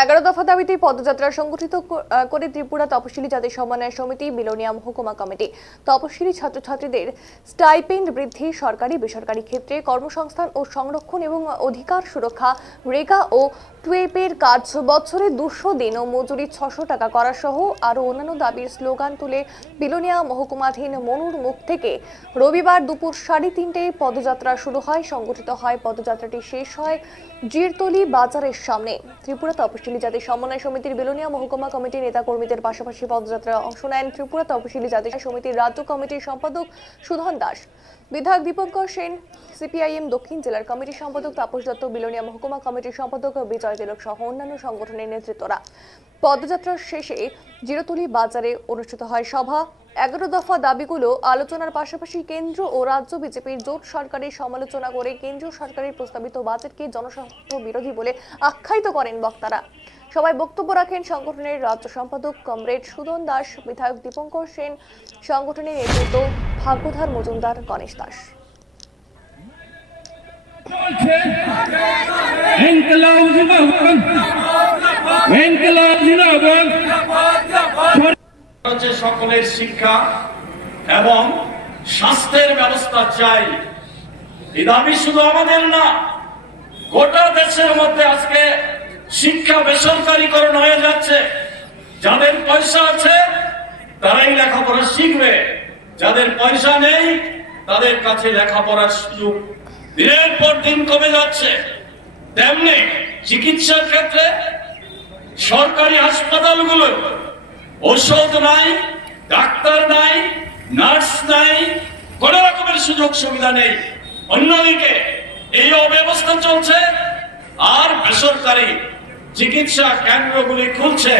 এগারো দফা দাবিতে পদযাত্রা সংগঠিত করে ত্রিপুরা তপশিলি জাতি সমন্বয় সমিতি বিলোনিয়া মহকুমা কমিটি। তপশিলি ছাত্রছাত্রীদের স্টাইপেন্ড বৃদ্ধি, সরকারি, বেসরকারি ক্ষেত্রে কর্মসংস্থান ও সংরক্ষণ এবং অধিকার সুরক্ষা, রেগা ও টুয়েপের কাজ বছরে দুশো দিন ও মজুরি ছশো টাকা করা সহ আরও অন্যান্য দাবির স্লোগান তুলে বিলোনিয়া মহকুমাধীন মনুর মুখ থেকে রবিবার দুপুর সাড়ে তিনটে পদযাত্রা শুরু হয়। সংগঠিত হয়, পদযাত্রাটি শেষ হয় জিরতলি বাজারের সামনে। ত্রিপুরা তপশিলি জাতি সমন্বয় সমিতির বিলোনিয়া মহকুমা কমিটির নেতাকর্মীদের পাশাপাশি পদযাত্রায় অংশ নেন ত্রিপুরা তপশিলি জাতি সমিতির রাজ্য কমিটির সম্পাদক সুধন দাস। বিধায়ক দীপঙ্কর সেন, সিপিআইএম দক্ষিণ জেলার কমিটির সম্পাদক তাপস দত্ত, বিলোনিয়া মহকুমা কমিটির সম্পাদক বিজয় তিলক সহ অন্যান্য সংগঠনের নেতৃত্বরা। পদযাত্রার শেষে জিরতলি বাজারে অনুষ্ঠিত হয় সভা। এগারো দফা দাবিগুলো আলোচনার পাশাপাশি কেন্দ্র ও রাজ্য বিজেপির জোট সরকারের সমালোচনা করে কেন্দ্রীয় সরকারের প্রস্তাবিত বাজেটকে জনস্বার্থ বিরোধী বলে আখ্যায়িত করেন বক্তারা। সবাই বক্তব্য রাখেন সংগঠনের রাজ্য সম্পাদক কমরেড সুদন দাস, বিধায়ক দীপঙ্কর সেন, সংগঠনের নেতৃত্ব ভাগ্যধার মজুমদার গণেশ দাস। ইনকলাব হচ্ছে সকলের শিক্ষা এবং স্বাস্থ্যের ব্যবস্থা চাই। এই দাবি শুধু আমাদের না, গোটা দেশের মধ্যে আজকে শিক্ষা বেসরকারীকরণ হয়ে যাচ্ছে। যাদের পয়সা আছে, তারাই লেখাপড়া শিখবে। যাদের পয়সা নেই, তাদের কাছে লেখাপড়ার সুযোগ দিনের পর দিন কমে যাচ্ছে। তেমনি চিকিৎসার ক্ষেত্রে সরকারি হাসপাতালগুলো ঔষধ নাই, ডাক্তার নাই, নার্স নাই, কোন রকমের সুযোগ সুবিধা নেই। অন্যদিকে এই অব্যবস্থা চলছে আর বেসরকারি চিকিৎসা কেন্দ্রগুলি খুলছে।